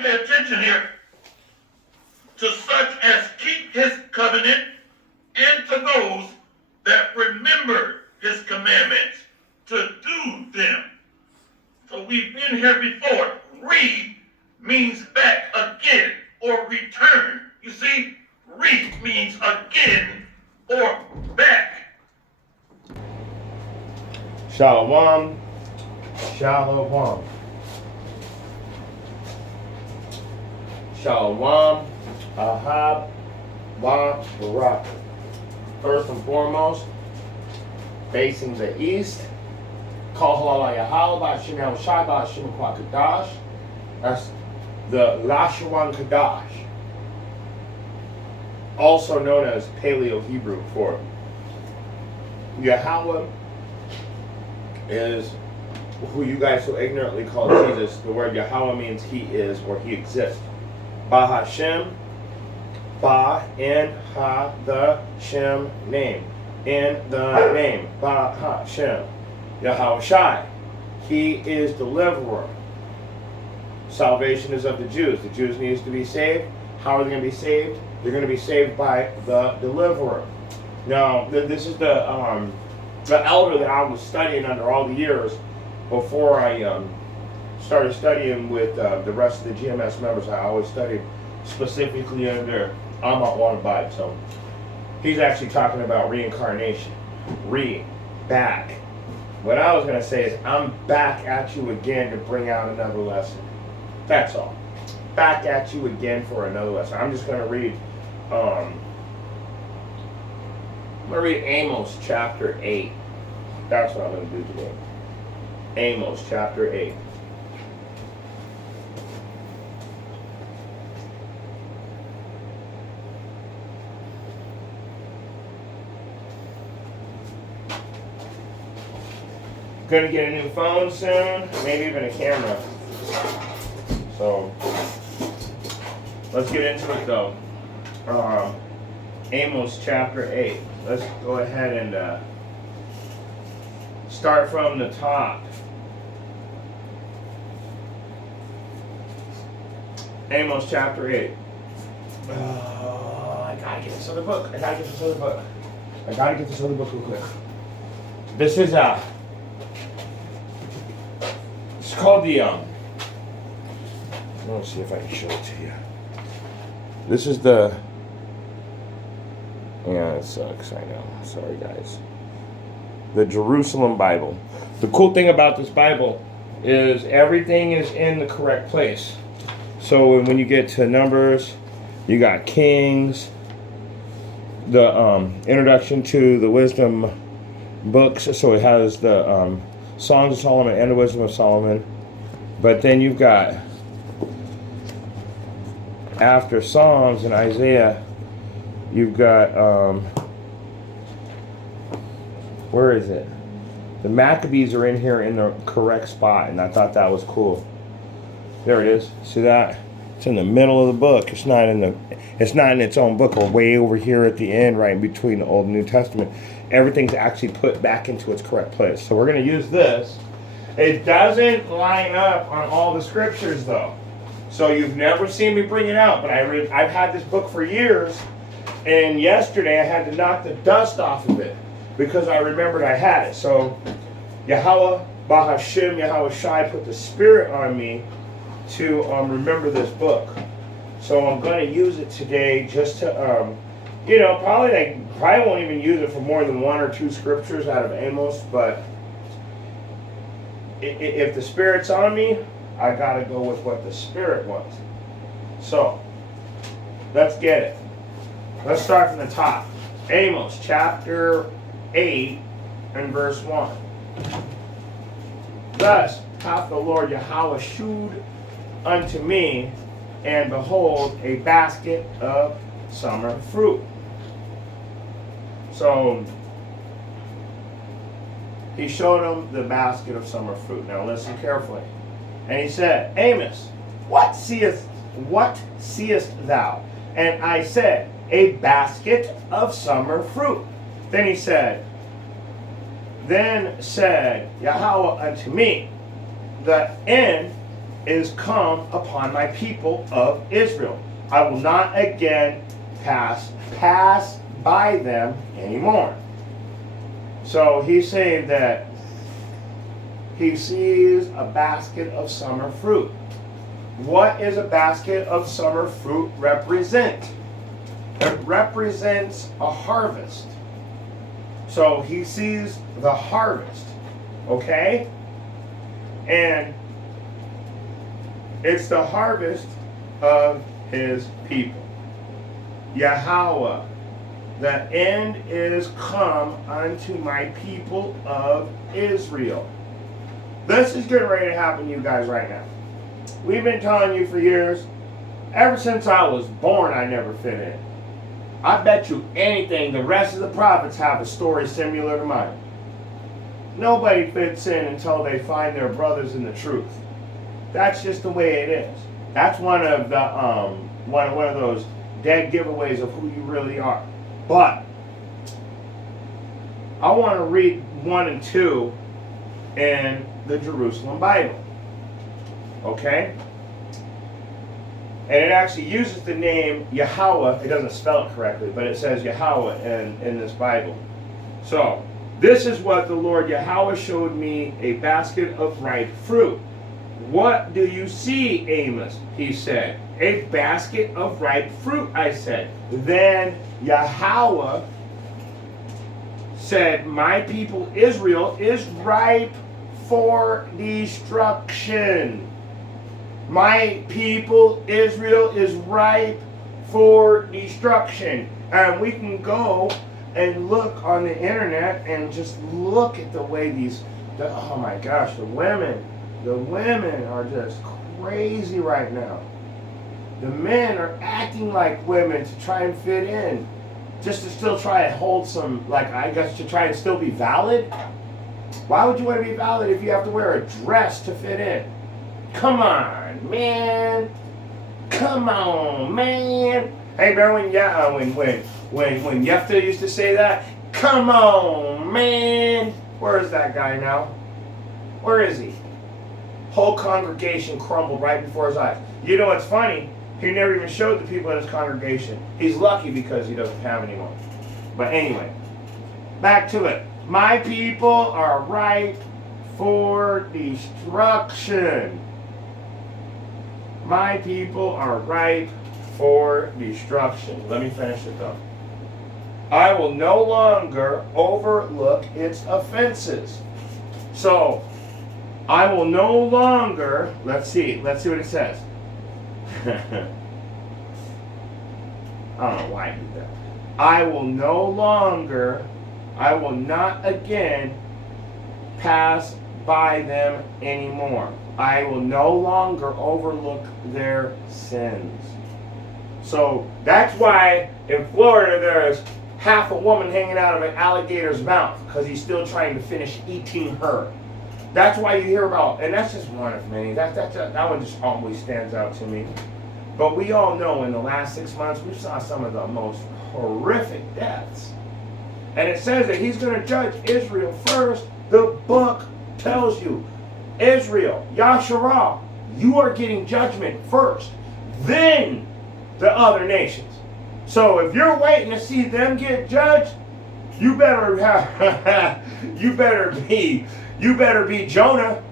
pay attention here, to such as keep his covenant, and to those that remember his commandments to do them. So we've been here before. Re means back again or return. You see, re means again or back. Shalom. Shalom. Shalom. Ahab. Wa Barak. First and foremost, facing the east. Call halal Yahal Ba'Shem Yahushai Ba'Shem Kadash. That's the Lashawan Kadash, also known as Paleo Hebrew for Yahweh is who you guys so ignorantly call Jesus. The word Yahweh means he is or he exists. Ba Hashem, Ba in Ha the Shem name. In the name. Ba Hashem. Yahweh Shai. He is deliverer. Salvation is of the Jews. The Jews need to be saved. How are they going to be saved? They're going to be saved by the deliverer. Now, this is the elder that I was studying under all the years before I started studying with the rest of the GMS members. I always studied specifically under Amos Wannabite. So he's actually talking about reincarnation. Back. What I was going to say is I'm back at you again to bring out another lesson. That's all. Back at you again for another lesson. I'm just going to read Amos chapter 8. That's what I'm going to do today. Amos chapter 8. Going to get a new phone soon, maybe even a camera. So let's get into it though. Amos chapter 8. Let's go ahead and start from the top. Amos chapter 8. I gotta get this other book. I gotta get this other book real quick. This is it's called the let's see if I can show it to you. This is the, yeah, it sucks, I know. Sorry, guys. The Jerusalem Bible. The cool thing about this Bible is everything is in the correct place. So when you get to Numbers, you got Kings, the introduction to the wisdom books. So it has the Songs of Solomon and the Wisdom of Solomon. But then you've got, after Psalms and Isaiah, you've got, where is it? The Maccabees are in here in the correct spot, and I thought that was cool. There it is. See that? It's in the middle of the book. It's not in its own book, or way over here at the end, right in between the Old and New Testament. Everything's actually put back into its correct place. So we're going to use this. It doesn't line up on all the scriptures, though. So you've never seen me bring it out, but I've had this book for years, and yesterday I had to knock the dust off of it because I remembered I had it. So Yahweh, Bahashim, Yahweh Shai put the Spirit on me to remember this book. So I'm going to use it today just to, probably won't even use it for more than one or two scriptures out of Amos, but if the Spirit's on me, I got to go with what the Spirit wants. So let's get it. Let's start from the top. Amos chapter 8 and verse 1. Thus hath the Lord Yahweh shewed unto me, and behold, a basket of summer fruit. So he showed him the basket of summer fruit. Now listen carefully. And he said, Amos, what seest thou? And I said, a basket of summer fruit. Then he said, Then said Yahweh unto me, the end is come upon my people of Israel. I will not again pass by them anymore. So he's saying that he sees a basket of summer fruit. What is a basket of summer fruit represent? It represents a harvest. So he sees the harvest, okay? And it's the harvest of his people. Yahweh, the end is come unto my people of Israel. This is getting ready to happen to you guys right now. We've been telling you for years, ever since I was born, I never fit in. I bet you anything the rest of the prophets have a story similar to mine. Nobody fits in until they find their brothers in the truth. That's just the way it is. That's one of the one of those dead giveaways of who you really are. But I want to read 1 and 2 in the Jerusalem Bible. Okay? And it actually uses the name Yahweh. It doesn't spell it correctly, but it says Yahweh in this Bible. So, this is what the Lord Yahweh showed me, a basket of ripe fruit. What do you see, Amos? He said. A basket of ripe fruit, I said. Then Yahweh said, my people Israel is ripe for destruction. My people Israel is ripe for destruction. And we can go and look on the internet and just look at the way oh my gosh, the women are just crazy right now. The men are acting like women to try and fit in. Just to still try and hold some, I guess to try and still be valid. Why would you want to be valid if you have to wear a dress to fit in? Come on, man. Come on, man. Hey, remember when Jephthah used to say that? Come on, man. Where is that guy now? Where is he? Whole congregation crumbled right before his eyes. You know what's funny? He never even showed the people in his congregation. He's lucky because he doesn't have any more. But anyway, back to it. My people are ripe for destruction. My people are ripe for destruction. Let me finish it though. I will no longer overlook its offenses. So, I will no longer, let's see what it says. I don't know why I did that. I will not again pass by them anymore. I will no longer overlook their sins. So that's why in Florida there's half a woman hanging out of an alligator's mouth because he's still trying to finish eating her. That's why you hear about, and that's just one of many. That one just always stands out to me. But we all know in the last 6 months we saw some of the most horrific deaths. And it says that he's going to judge Israel first. The book tells you, Israel, Yasharah, you are getting judgment first. Then the other nations. So if you're waiting to see them get judged, you better be Jonah,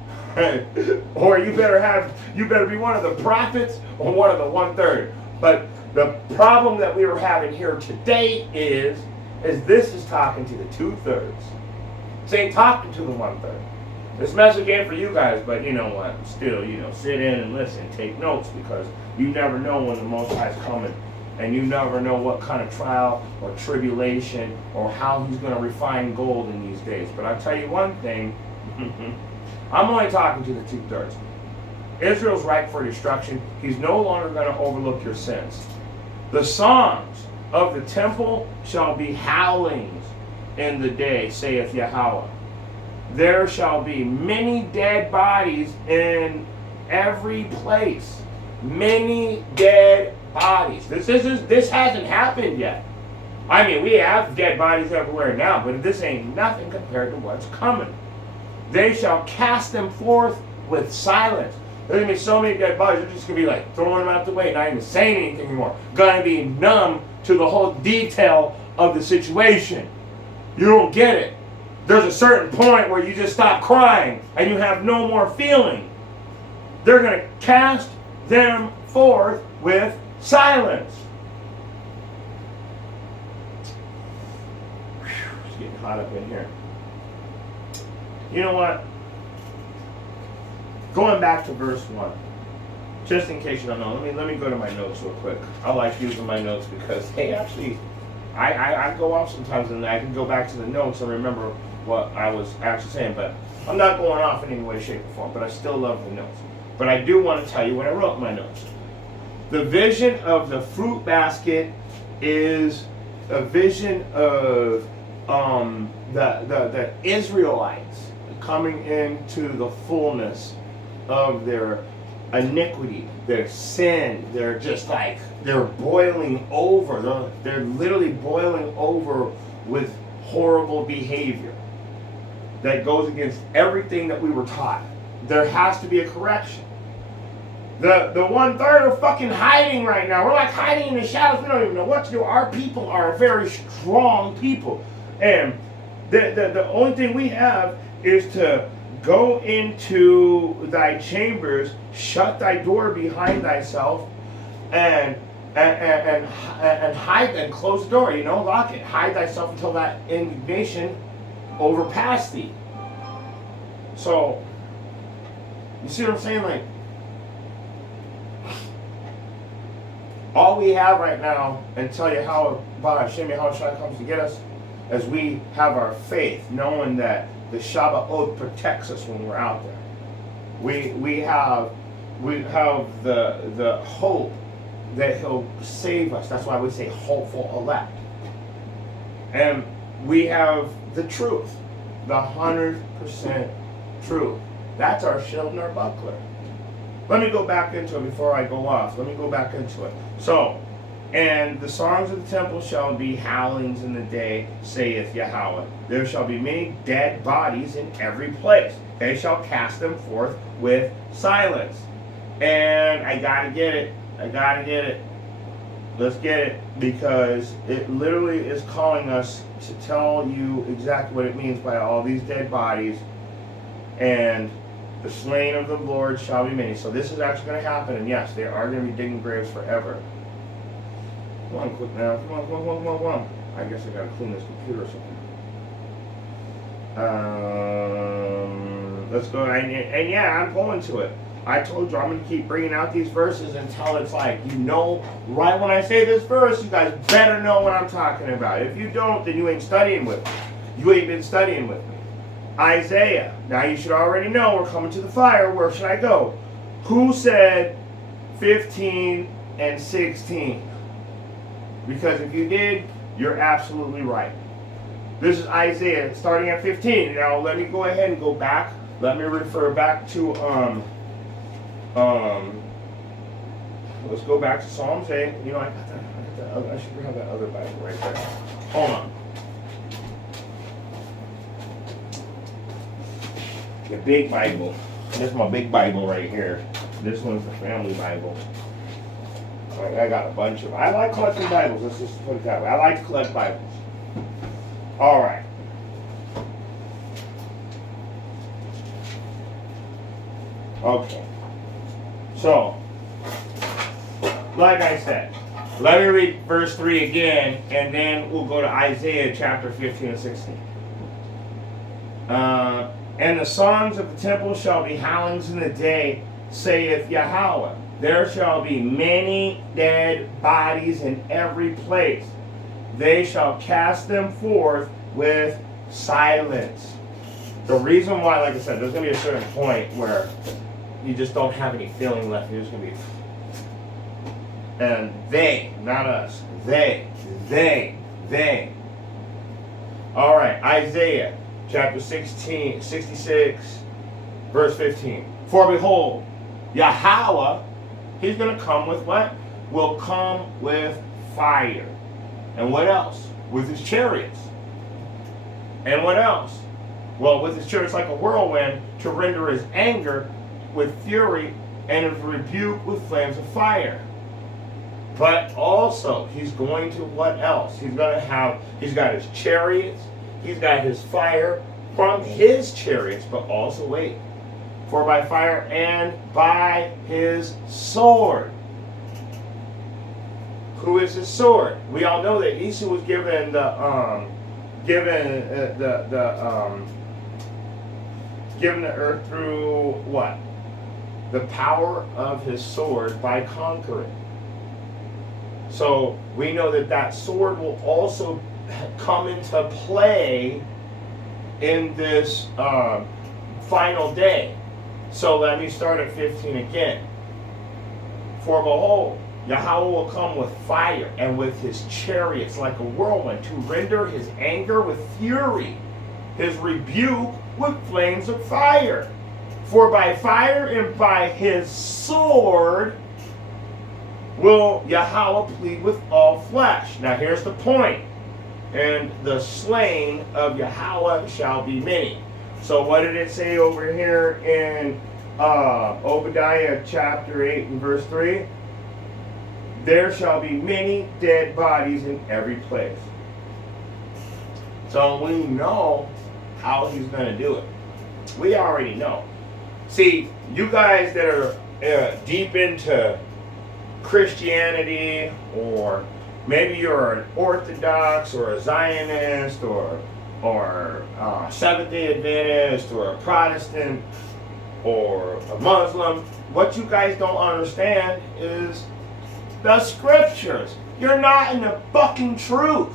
or you better be one of the prophets or one of the 1/3. But the problem that we were having here today is this is talking to the 2/3. This ain't talking to the 1/3. This message ain't for you guys, but you know what? Still, sit in and listen, take notes, because you never know when the Most High is coming. And you never know what kind of trial or tribulation or how he's going to refine gold in these days. But I'll tell you one thing. I'm only talking to the 2/3. Israel's ripe for destruction. He's no longer going to overlook your sins. The songs of the temple shall be howlings in the day, saith Yahweh. There shall be many dead bodies in every place. Many dead bodies. This hasn't happened yet. I mean, we have dead bodies everywhere now, but this ain't nothing compared to what's coming. They shall cast them forth with silence. There's gonna be so many dead bodies, you're just gonna be like throwing them out the way, not even saying anything anymore. Gonna be numb to the whole detail of the situation. You don't get it. There's a certain point where you just stop crying and you have no more feeling. They're gonna cast them forth with silence. It's getting hot up in here. You know what? Going back to verse 1, just in case you don't know, let me go to my notes real quick. I like using my notes because they actually, I go off sometimes and I can go back to the notes and remember what I was actually saying, but I'm not going off in any way, shape, or form, but I still love the notes. But I do want to tell you what I wrote in my notes. The vision of the fruit basket is a vision of the Israelites coming into the fullness of their iniquity, their sin. They're just like, they're boiling over. They're literally boiling over with horrible behavior that goes against everything that we were taught. There has to be a correction. The 1/3 are fucking hiding right now. We're like hiding in the shadows. We don't even know what to do. Our people are a very strong people. And the only thing we have is to go into thy chambers, shut thy door behind thyself, and hide and close the door. Lock it. Hide thyself until that indignation overpass thee. So, you see what I'm saying? Like, all we have right now, and tell you how Hashem Yahushua comes to get us, as we have our faith, knowing that the Shabbat oath protects us when we're out there. We have the hope that He'll save us. That's why we say hopeful elect. And we have the truth, the 100% truth. That's our shield and our buckler. Let me go back into it before I go off. Let me go back into it. So, and the songs of the temple shall be howlings in the day, saith Yahweh. There shall be many dead bodies in every place. They shall cast them forth with silence. And I gotta get it. Let's get it, because it literally is calling us to tell you exactly what it means by all these dead bodies. And the slain of the Lord shall be many. So this is actually going to happen, and yes, they are going to be digging graves forever. Come on, quick now. Come on. I guess I got to clean this computer or something. Let's go. And yeah, I'm going to it. I told you I'm going to keep bringing out these verses until it's like, right when I say this verse, you guys better know what I'm talking about. If you don't, then you ain't studying with me. You ain't been studying with me. Isaiah. Now you should already know we're coming to the fire. Where should I go? Who said 15 and 16? Because if you did, you're absolutely right. This is Isaiah starting at 15. Now let me go ahead and go back. Let me refer back to let's go back to Psalms 8. I got that. I should have that other Bible right there. Hold on. The big Bible. This is my big Bible right here. This one's the family Bible. I got a bunch of. I like collecting Bibles. Let's just put it that way. I like to collect Bibles. All right. Okay. So, like I said, let me read verse 3 again, and then we'll go to Isaiah chapter 15 and 16. And the songs of the temple shall be howlings in the day, saith Yahweh. There shall be many dead bodies in every place. They shall cast them forth with silence. The reason why, like I said, there's going to be a certain point where you just don't have any feeling left. You're just going to be... And they, not us, they. All right, Isaiah chapter 66, verse 15. For behold, Yahweh, He's going to come with what? Will come with fire. And what else? With His chariots. And what else? Well, with His chariots like a whirlwind, to render His anger with fury and his rebuke with flames of fire. But also, he's going to what else? He's got his chariots, he's got his fire from his chariots, but also wait, for by fire and by his sword. Who is his sword? We all know that Esau was given given the earth through what? The power of his sword by conquering. So we know that that sword will also come into play in this final day. So let me start at 15 again. For behold, Yahweh will come with fire and with his chariots like a whirlwind to render his anger with fury, his rebuke with flames of fire. For by fire and by his sword will Yahweh plead with all flesh. Now here's the point. And the slain of Yahweh shall be many. So what did it say over here in Obadiah chapter 8 and verse 3? There shall be many dead bodies in every place. So we know how he's going to do it. We already know. See, you guys that are deep into Christianity, or maybe you're an Orthodox or a Zionist or Seventh-day Adventist or a Protestant or a Muslim, what you guys don't understand is the scriptures. You're not in the fucking truth.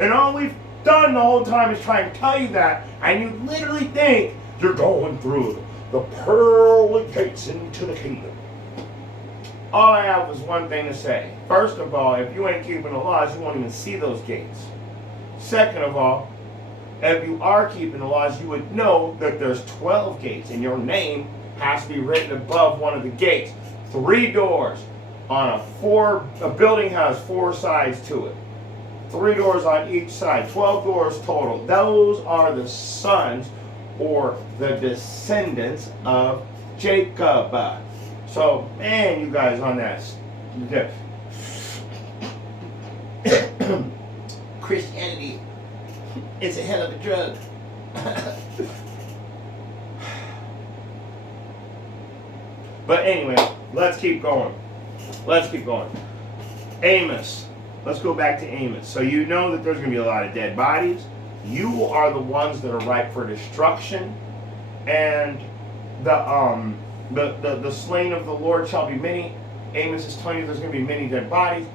And all we've done the whole time is try and tell you that, and you literally think you're going through the pearly gates into the kingdom. All I have was one thing to say. First of all, if you ain't keeping the laws, you won't even see those gates. Second of all, if you are keeping the laws, you would know that there's 12 gates, and your name has to be written above one of the gates. 3 doors on a building has 4 sides to it. 3 doors on each side, 12 doors total. Those are the sons or the descendants of Jacob. So, man, you guys on that. Christianity is a hell of a drug. But anyway, let's keep going. Amos. Let's go back to Amos. So you know that there's going to be a lot of dead bodies. You are the ones that are ripe for destruction. And the slain of the Lord shall be many. Amos is telling you there's going to be many dead bodies.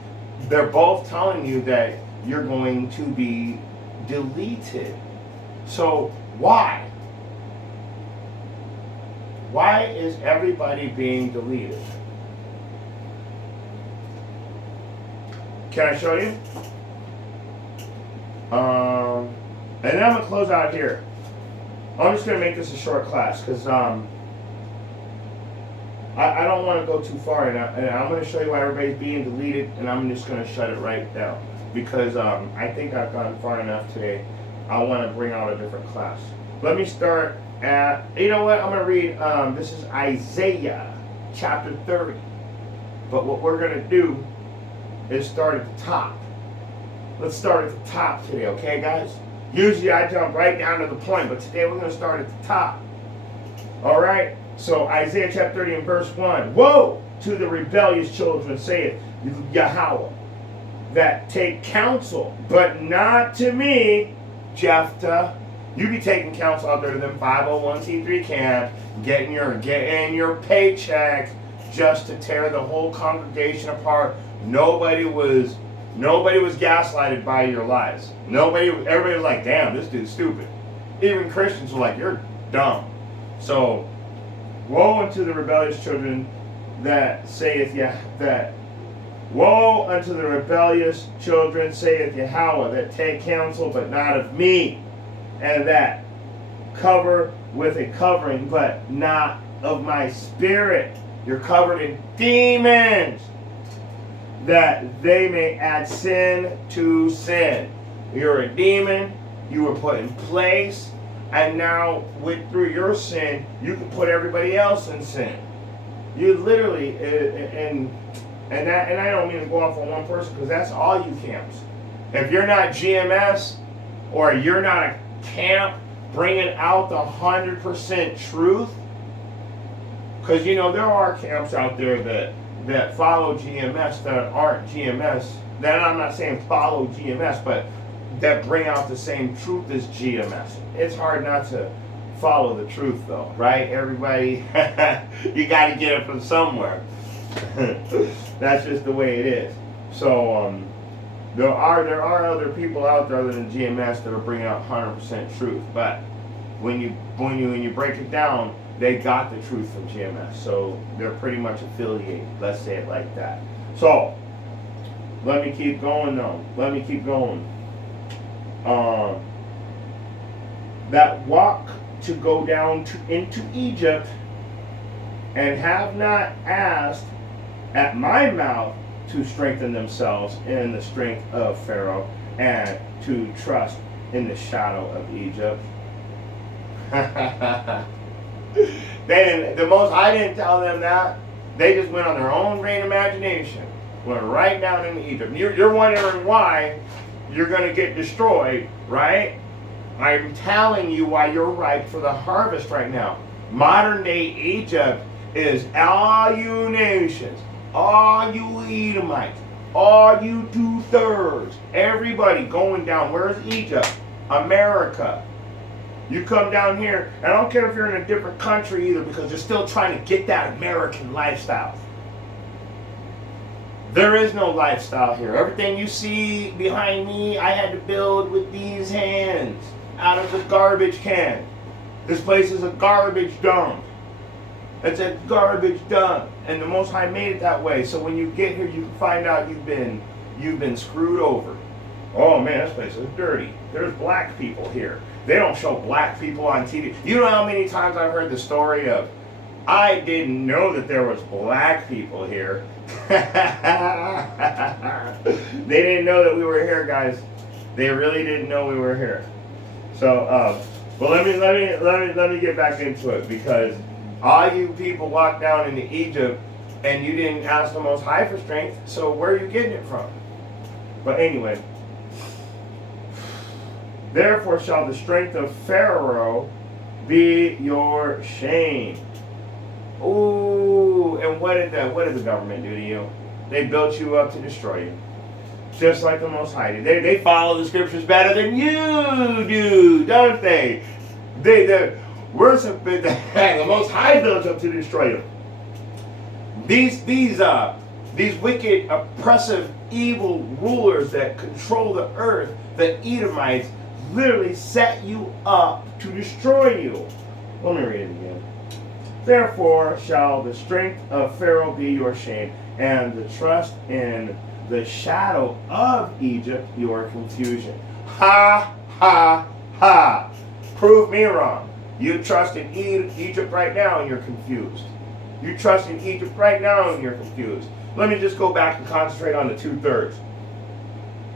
They're both telling you that you're going to be deleted. So why? Why is everybody being deleted? Can I show you? And then I'm going to close out here. I'm just going to make this a short class because I don't want to go too far. And I'm going to show you why everybody's being deleted, and I'm just going to shut it right down. Because I think I've gone far enough today. I want to bring out a different class. Let me start at, you know what, I'm going to read, this is Isaiah chapter 30. But what we're going to do is start at the top. Let's start at the top today, okay, guys? Usually I jump right down to the point, but today we're going to start at the top. All right? So Isaiah chapter 30 and verse 1. Woe to the rebellious children, saith Yahweh, that take counsel, but not to me, Jephthah. You be taking counsel out there to them 501c3 camp, getting your paycheck just to tear the whole congregation apart. Nobody was gaslighted by your lies. Everybody was like, damn, this dude's stupid. Even Christians were like, you're dumb. So, woe unto the rebellious children that saith woe unto the rebellious children, saith Yahweh, that take counsel, but not of me, and that cover with a covering, but not of my spirit. You're covered in demons, that they may add sin to sin. You're a demon. You were put in place, and now through your sin, you can put everybody else in sin. You literally, and I don't mean to go off on one person because that's all you camps. If you're not GMS or you're not a camp bringing out the 100% truth, because there are camps out there that follow GMS that aren't GMS. Then I'm not saying follow GMS, but that bring out the same truth as GMS. It's hard not to follow the truth, though, right? Everybody, you got to get it from somewhere. That's just the way it is. So there are other people out there other than GMS that are bringing out 100% truth. But when you break it down, they got the truth from GMS. So they're pretty much affiliated. Let's say it like that. So let me keep going though. Let me keep going. That walk to go down into Egypt and have not asked at my mouth to strengthen themselves in the strength of Pharaoh and to trust in the shadow of Egypt. I didn't tell them that. They just went on their own great imagination. Went right down into Egypt. You're wondering why you're going to get destroyed, right? I'm telling you why you're ripe for the harvest right now. Modern day Egypt is all you nations, all you Edomites, all you 2/3, everybody going down. Where's Egypt? America. You come down here, and I don't care if you're in a different country either, because you're still trying to get that American lifestyle. There is no lifestyle here. Everything you see behind me, I had to build with these hands out of the garbage can. This place is a garbage dump. It's a garbage dump, and the Most High made it that way. So when you get here, you can find out you've been screwed over. Oh man, this place is dirty. There's black people here. They don't show black people on TV. You know how many times I've heard the story of, I didn't know that there was black people here. They didn't know that we were here, guys. They really didn't know we were here. So, but let me get back into it, because all you people walked down into Egypt and you didn't ask the Most High for strength. So where are you getting it from? But anyway. Therefore shall the strength of Pharaoh be your shame. Ooh, and what did the government do to you? They built you up to destroy you. Just like the Most High did. They follow the scriptures better than you do, don't they? The Most High built up to destroy you. These wicked, oppressive, evil rulers that control the earth, the Edomites, literally set you up to destroy you. Let me read it again. Therefore shall the strength of Pharaoh be your shame, and the trust in the shadow of Egypt your confusion. Ha, ha, ha. Prove me wrong. You trust in Egypt right now and you're confused. You trust in Egypt right now and you're confused. Let me just go back and concentrate on the 2/3.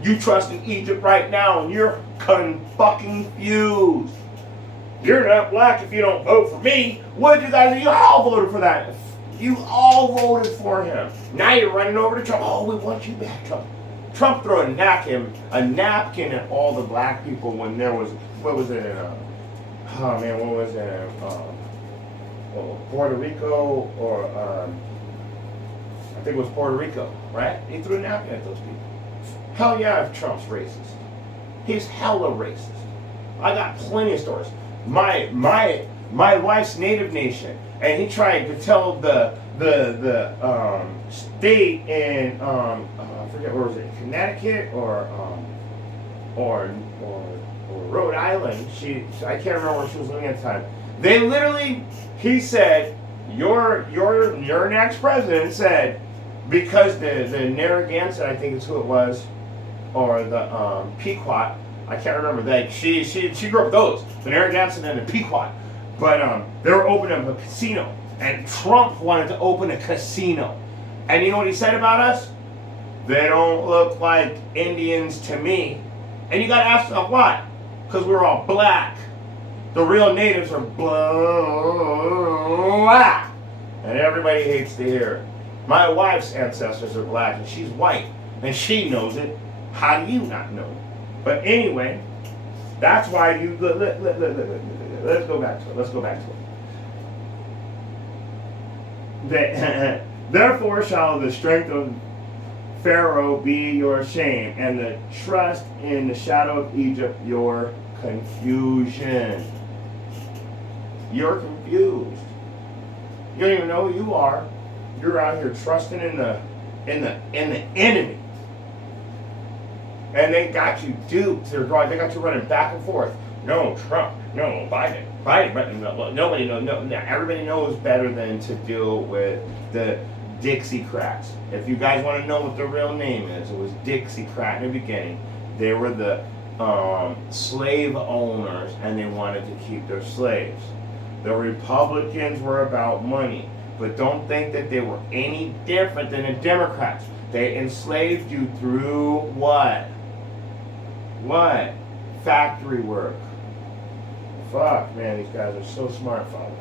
You trust in Egypt right now and you're fucking-fused. You're not black if you don't vote for me. What did you guys do? You all voted for that. You all voted for him. Now you're running over to Trump. Oh, we want you back, Trump. Trump threw a napkin at all the black people when there was, what was it in, Puerto Rico, or I think it was Puerto Rico, right? He threw a napkin at those people. Hell yeah, if Trump's racist. He's hella racist. I got plenty of stories. My wife's native nation, and he tried to tell the state in I forget where was it, Connecticut or Rhode Island. I can't remember where she was living at the time. They literally, he said, your next president said, because the Narragansett, I think is who it was, or the Pequot, I can't remember. That she grew up with those, the Narragansett and the Pequot. But they were opening up a casino, and Trump wanted to open a casino. And you know what he said about us? They don't look like Indians to me. And you got to ask yourself why? Because we're all black. The real natives are black. And everybody hates to hear it. My wife's ancestors are black and she's white. And she knows it. How do you not know it? But anyway, that's why you... Let's go back to it. Let's go back to it. Therefore shall the strength of Pharaoh be your shame, and the trust in the shadow of Egypt your confusion. You're confused. You don't even know who you are. You're out here trusting in the enemy. And they got you duped. They got you running back and forth. No, Trump. No, Biden. Nobody knows. No, everybody knows better than to deal with the Dixiecrats. If you guys want to know what the real name is, it was Dixiecrat in the beginning. They were the slave owners, and they wanted to keep their slaves. The Republicans were about money, but don't think that they were any different than the Democrats. They enslaved you through what? What? Factory work. Fuck, man, these guys are so smart, Father.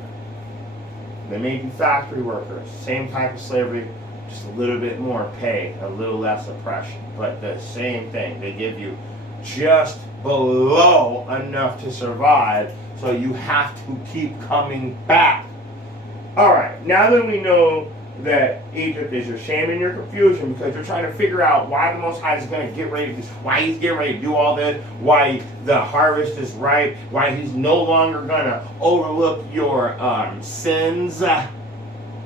They made you factory workers. Same type of slavery, just a little bit more pay, a little less oppression. But the same thing. They give you just below enough to survive, so you have to keep coming back. Alright, now that we know that Egypt is your shame and your confusion, because you're trying to figure out why the Most High is going to get ready to, why he's getting ready to do all this, why the harvest is ripe, why he's no longer going to overlook your sins,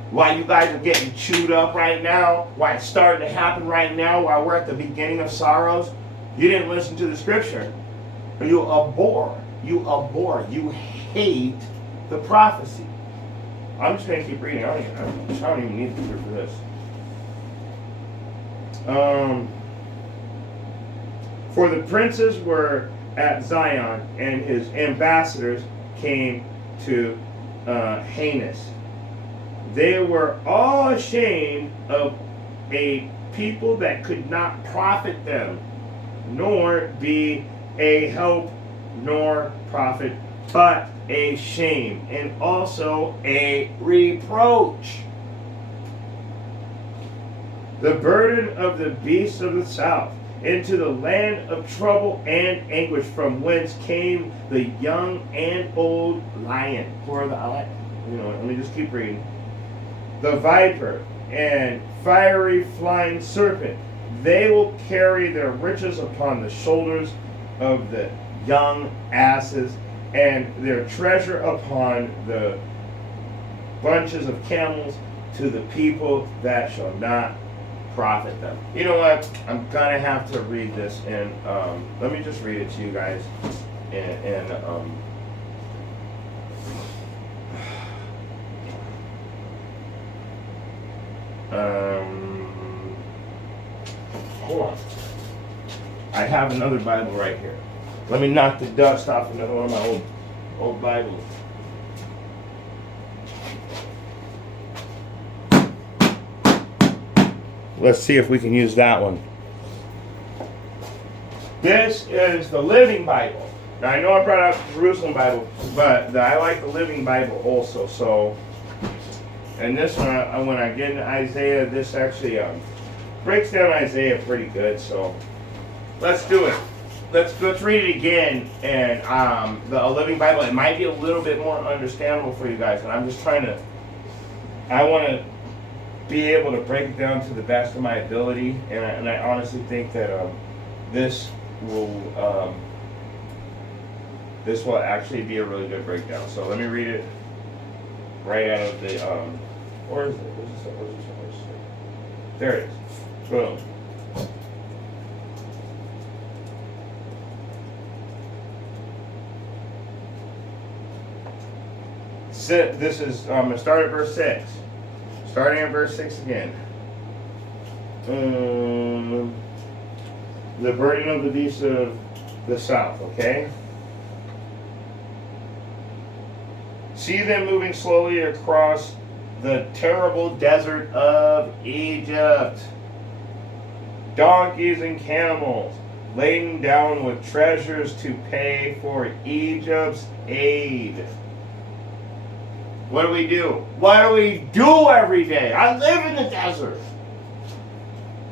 why you guys are getting chewed up right now, why it's starting to happen right now, while we're at the beginning of sorrows. You didn't listen to the scripture. You abhor, you hate the prophecy. I'm just going to keep reading. I don't even need to for this. For the princes were at Zion, and his ambassadors came to Hanes. They were all ashamed of a people that could not profit them, nor be a help, nor profit, but a shame, and also a reproach. The burden of the beasts of the south, into the land of trouble and anguish, from whence came the young and old lion. Or the let me just keep reading. The viper and fiery flying serpent, they will carry their riches upon the shoulders of the young asses, and their treasure upon the bunches of camels, to the people that shall not profit them. You know what? I'm gonna have to read this, and let me just read it to you guys. Hold on. I have another Bible right here. Let me knock the dust off another one of my old Bibles. Let's see if we can use that one. This is the Living Bible. Now I know I brought out the Jerusalem Bible, but I like the Living Bible also. So, and this one, when I get into Isaiah, this actually breaks down Isaiah pretty good. So, let's do it. Let's read it again, and the Living Bible. It might be a little bit more understandable for you guys, and I'm just trying to. I want to be able to break it down to the best of my ability, and I honestly think that this will actually be a really good breakdown. So let me read it right out of the where is it? Where's it? There it is. Boom. This is start at verse 6. Starting at verse 6 again. The burden of the beasts of the south, okay? See them moving slowly across the terrible desert of Egypt. Donkeys and camels, laden down with treasures to pay for Egypt's aid. What do we do? What do we do every day? I live in the desert.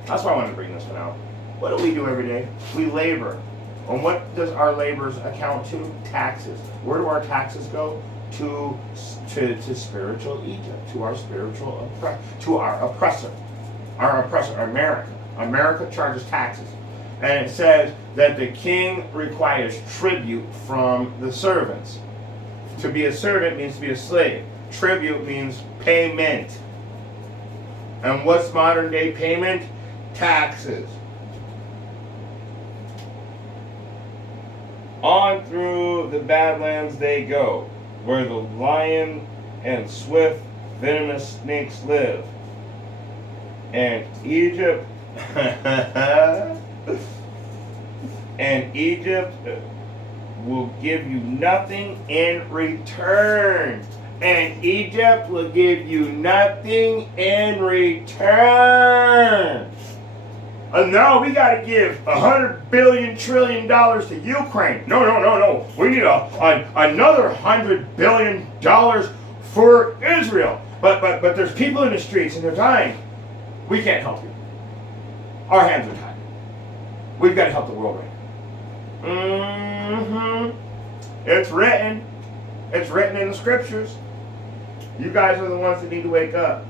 That's why I wanted to bring this one out. What do we do every day? We labor. And what does our labors account to? Taxes. Where do our taxes go? To spiritual Egypt, to our spiritual to our oppressor, America. America charges taxes. And it says that the king requires tribute from the servants. To be a servant means to be a slave. Tribute means payment. And what's modern day payment? Taxes. On through the badlands they go, where the lion and swift venomous snakes live. And Egypt and Egypt will give you nothing in return. And Egypt will give you nothing in return. And now we got to give $100 billion trillion to Ukraine. No. We need another $100 billion for Israel. But there's people in the streets and they're dying. We can't help you. Our hands are tied. We've got to help the world right now. It's written. It's written in the scriptures. You guys are the ones that need to wake up.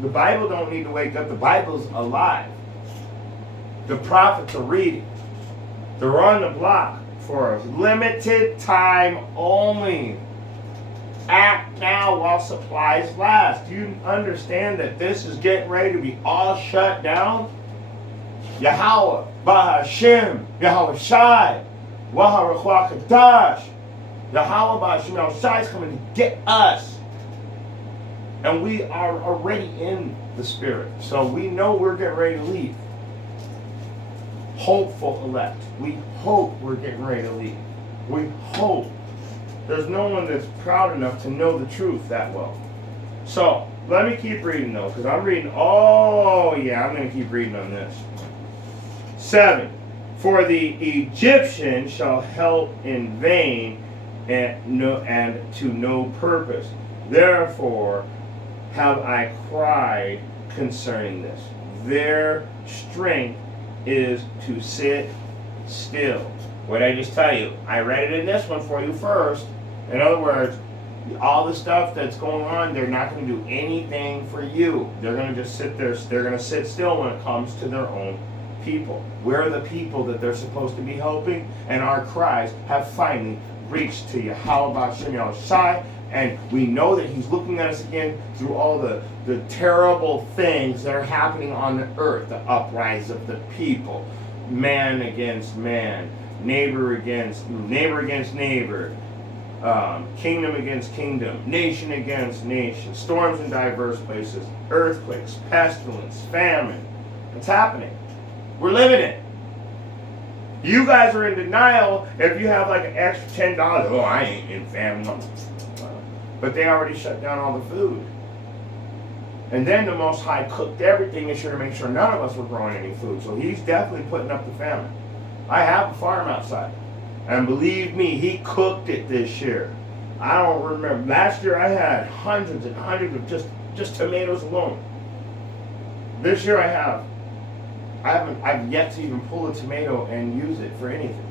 The Bible don't need to wake up. The Bible's alive. The prophets are reading. They're on the block for a limited time only. Act now while supplies last. Do you understand that this is getting ready to be all shut down? Yahweh, Bahashem, Yahweh Shai, Waharakwa Kadash. Yahweh Bahashem, Yahweh Shai is coming to get us. And we are already in the Spirit. So we know we're getting ready to leave. Hopeful elect. We hope we're getting ready to leave. We hope. There's no one that's proud enough to know the truth that well. So, let me keep reading though, because I'm reading, I'm going to keep reading on this. 7. For the Egyptian shall help in vain and to no purpose. Therefore have I cried concerning this. Their strength is to sit still. What did I just tell you? I read it in this one for you first. In other words, all the stuff that's going on, they're not going to do anything for you. They're going to just sit there. They're going to sit still when it comes to their own people. We're the people that they're supposed to be helping, and our cries have finally reached to Yahweh B'Shem Yahweh Shai, and we know that He's looking at us again through all the terrible things that are happening on the earth, the uprise of the people, man against man, neighbor against neighbor, kingdom against kingdom, nation against nation, storms in diverse places, earthquakes, pestilence, famine. It's happening. We're living it. You guys are in denial if you have like an extra $10. Oh, I ain't in famine. But they already shut down all the food. And then the Most High cooked everything to make sure none of us were growing any food. So He's definitely putting up the famine. I have a farm outside. And believe me, He cooked it this year. I don't remember. Last year I had hundreds and hundreds of just tomatoes alone. This year I've yet to even pull a tomato and use it for anything.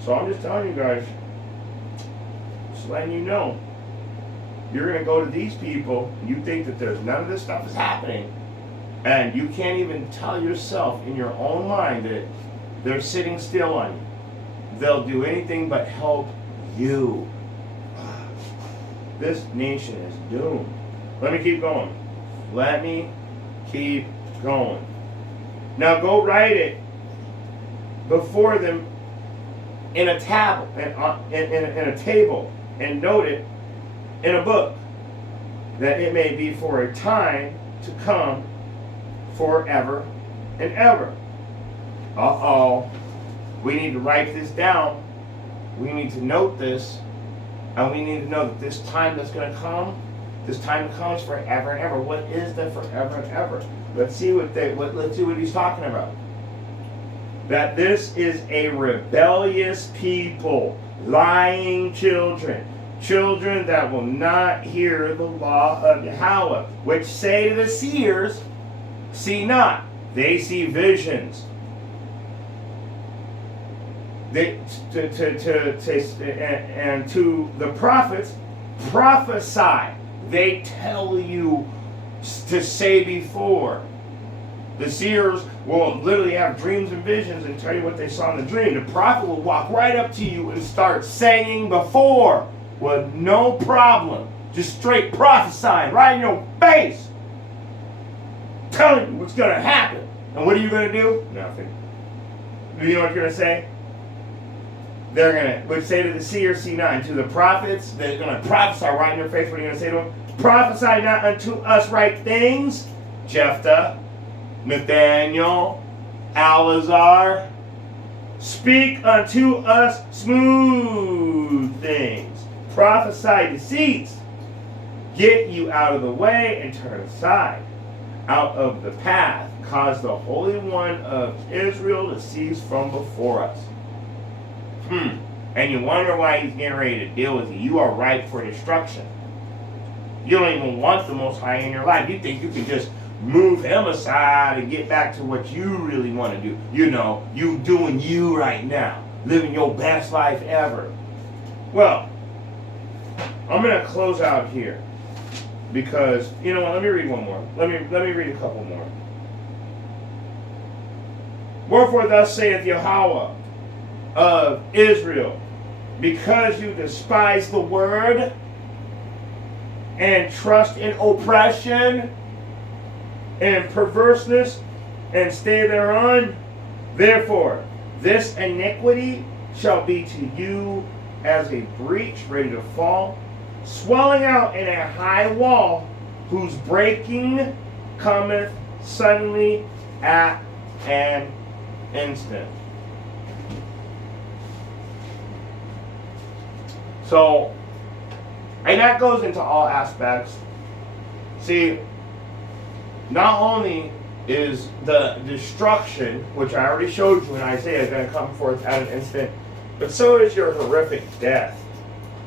So I'm just telling you guys, just letting you know, you're going to go to these people, you think that there's none of this stuff is happening, and you can't even tell yourself in your own mind that they're sitting still on you. They'll do anything but help you. This nation is doomed. Let me keep going. Let me keep going. Now go write it before them in a tablet, in a table, and note it in a book, that it may be for a time to come, forever and ever. We need to write this down. We need to note this, and we need to know that this time that's going to come, this time comes forever and ever. What is that forever and ever? Let's see what he's talking about. That this is a rebellious people, lying children, children that will not hear the law of Yahweh, which say to the seers, see not, they see visions. And to the prophets, prophesy. They tell you to say before. The seers will literally have dreams and visions and tell you what they saw in the dream. The prophet will walk right up to you and start saying before with no problem. Just straight prophesying right in your face. Telling you what's going to happen. And what are you going to do? Nothing. Do you know what you're going to say? They're going to would say to the seer, see not, and to the prophets, they're going to prophesy right in their face. What are you going to say to them? Prophesy not unto us right things, Jephthah, Nathaniel, Alazar. Speak unto us smooth things. Prophesy deceits. Get you out of the way and turn aside. Out of the path. Cause the Holy One of Israel to cease from before us. And you wonder why he's getting ready to deal with you. You are ripe for destruction. You don't even want the Most High in your life. You think you can just move him aside and get back to what you really want to do. You know, you doing you right now. Living your best life ever. Well, I'm going to close out here. Because, you know what, let me read one more. Let me read a couple more. Wherefore thus saith Yahweh of Israel, because you despise the word and trust in oppression and perverseness and stay thereon, therefore this iniquity shall be to you as a breach ready to fall, swelling out in a high wall, whose breaking cometh suddenly at an instant. So, and that goes into all aspects. See, not only is the destruction, which I already showed you in Isaiah, going to come forth at an instant, but so is your horrific death.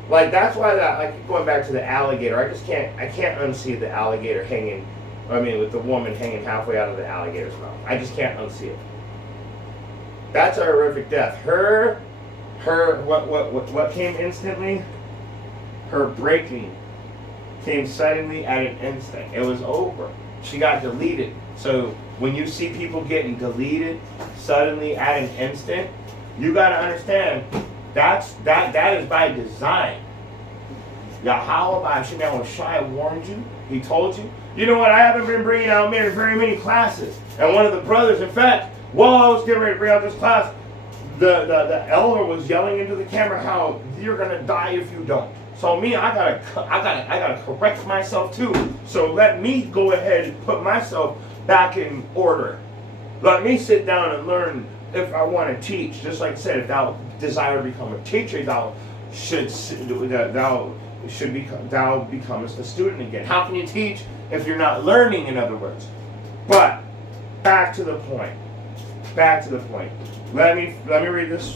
Like, that's why that, like, going back to the alligator, I can't unsee the alligator hanging, with the woman hanging halfway out of the alligator's mouth. I just can't unsee it. That's a horrific death. What came instantly? Her breaking came suddenly at an instant. It was over. She got deleted. So when you see people getting deleted suddenly at an instant, you got to understand that is by design. Yahweh by Hashem Shai warned you. He told you. You know what? I haven't been bringing out very many classes. And one of the brothers, in fact, while I was getting ready to bring out this class, the elder was yelling into the camera how you're gonna die if you don't. So me, I gotta correct myself too. So let me go ahead and put myself back in order. Let me sit down and learn if I want to teach. Just like I said, if thou desire to become a teacher, thou becomest a student again. How can you teach if you're not learning? In other words, but back to the point. Let me read this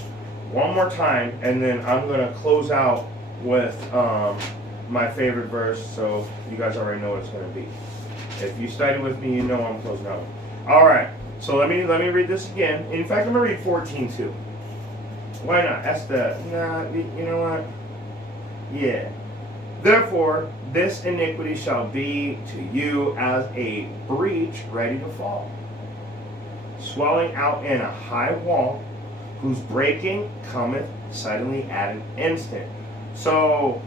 one more time, and then I'm going to close out with my favorite verse, so you guys already know what it's going to be. If you study with me, you know I'm closing out. All right, so let me read this again. In fact, I'm going to read 14 too. Why not? You know what? Yeah. Therefore, this iniquity shall be to you as a breach ready to fall, swelling out in a high wall, whose breaking cometh suddenly at an instant. So,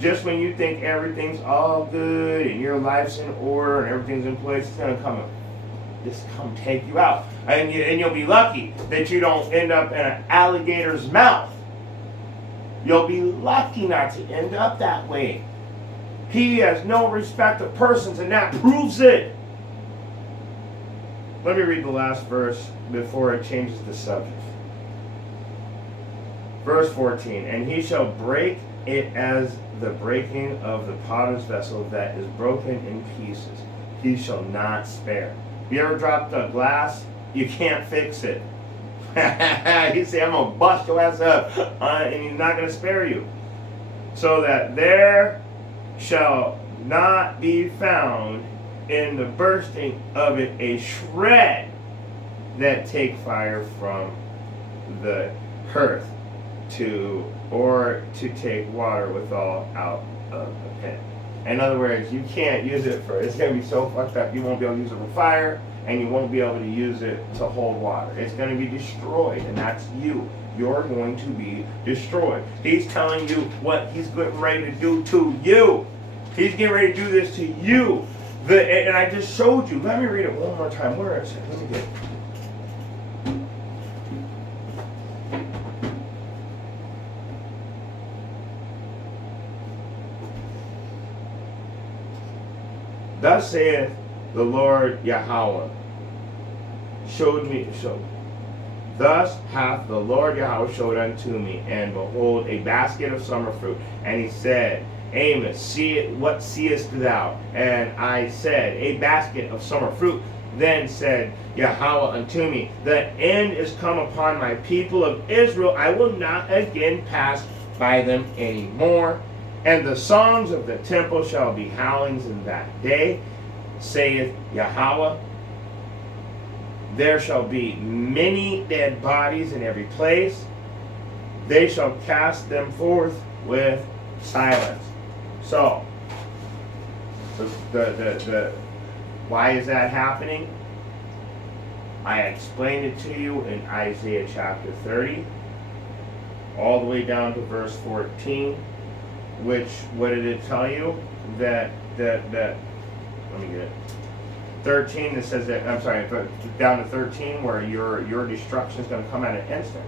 just when you think everything's all good and your life's in order and everything's in place, it's gonna come take you out, and you'll be lucky that you don't end up in an alligator's mouth. You'll be lucky not to end up that way. He has no respect of persons, and that proves it. Let me read the last verse before it changes the subject. Verse 14, and he shall break it as the breaking of the potter's vessel that is broken in pieces. He shall not spare. You ever dropped a glass? You can't fix it. You say, I'm going to bust your ass up, and he's not going to spare you. so that there shall not be found in the bursting of it a shred that take fire from the hearth or to take water withal out of the pit. In other words, you can't use it for, it's going to be so fucked up, you won't be able to use it for fire, and you won't be able to use it to hold water. It's going to be destroyed, and that's you. You're going to be destroyed. He's telling you what he's getting ready to do to you. He's getting ready to do this to you. And I just showed you. Let me read it one more time. Where is it? Let me get it. Thus saith the Lord Yahweh, thus hath the Lord Yahweh showed unto me, and behold, a basket of summer fruit. And he said, Amos, what seest thou? And I said, a basket of summer fruit. Then said Yahweh unto me, the end is come upon my people of Israel. I will not again pass by them any more. And the songs of the temple shall be howlings in that day, saith Yahweh. There shall be many dead bodies in every place. They shall cast them forth with silence. So, why is that happening? I explained it to you in Isaiah chapter 30, all the way down to verse 14. Which, what did it tell you? That let me get it. 13, it says that, I'm sorry, down to 13, where your destruction is going to come at an instant.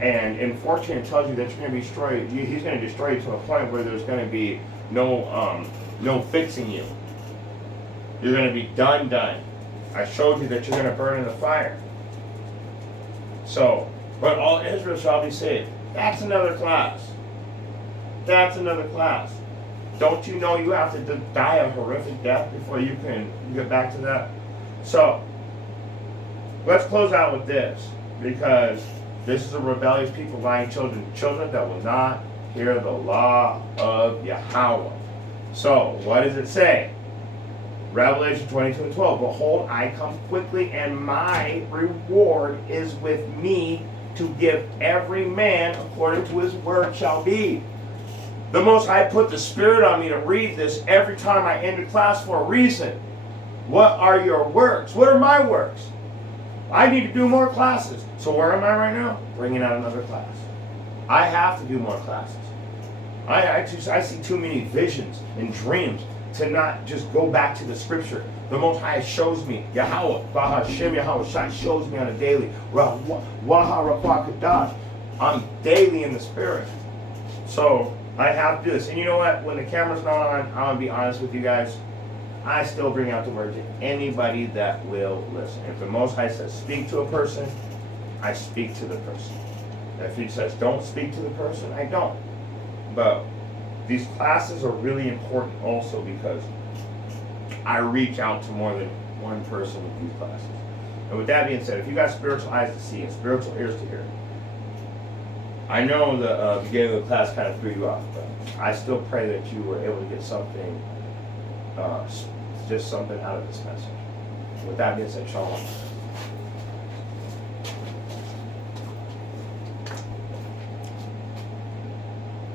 And in 14, it tells you that you're going to be destroyed. He's going to destroy you to a point where there's going to be no fixing you. You're going to be done. I showed you that you're going to burn in the fire. So, but all Israel shall be saved. That's another class. That's another class. Don't you know you have to die a horrific death before you can get back to that? So, let's close out with this, because this is a rebellious people, lying children that will not hear the law of Yahweh. So, what does it say? Revelation 22:12. Behold, I come quickly, and my reward is with me to give every man according to his word shall be. The Most High put the Spirit on me to read this every time I end a class for a reason. What are your works? What are my works? I need to do more classes. So where am I right now? Bringing out another class. I have to do more classes. I see too many visions and dreams to not just go back to the scripture. The Most High shows me, Yahweh, Bahashem Yahweh Shai shows me on a daily. Waha Rakwa Kadash. I'm daily in the Spirit. So I have to do this. And you know what? When the camera's not on, I'm going to be honest with you guys. I still bring out the word to anybody that will listen. If the Most High says speak to a person, I speak to the person. If he says don't speak to the person, I don't. But these classes are really important also because I reach out to more than one person with these classes. And with that being said, if you got spiritual eyes to see and spiritual ears to hear, I know the beginning of the class kind of threw you off, but I still pray that you were able to get something, just something out of this message. With that being said, shalom.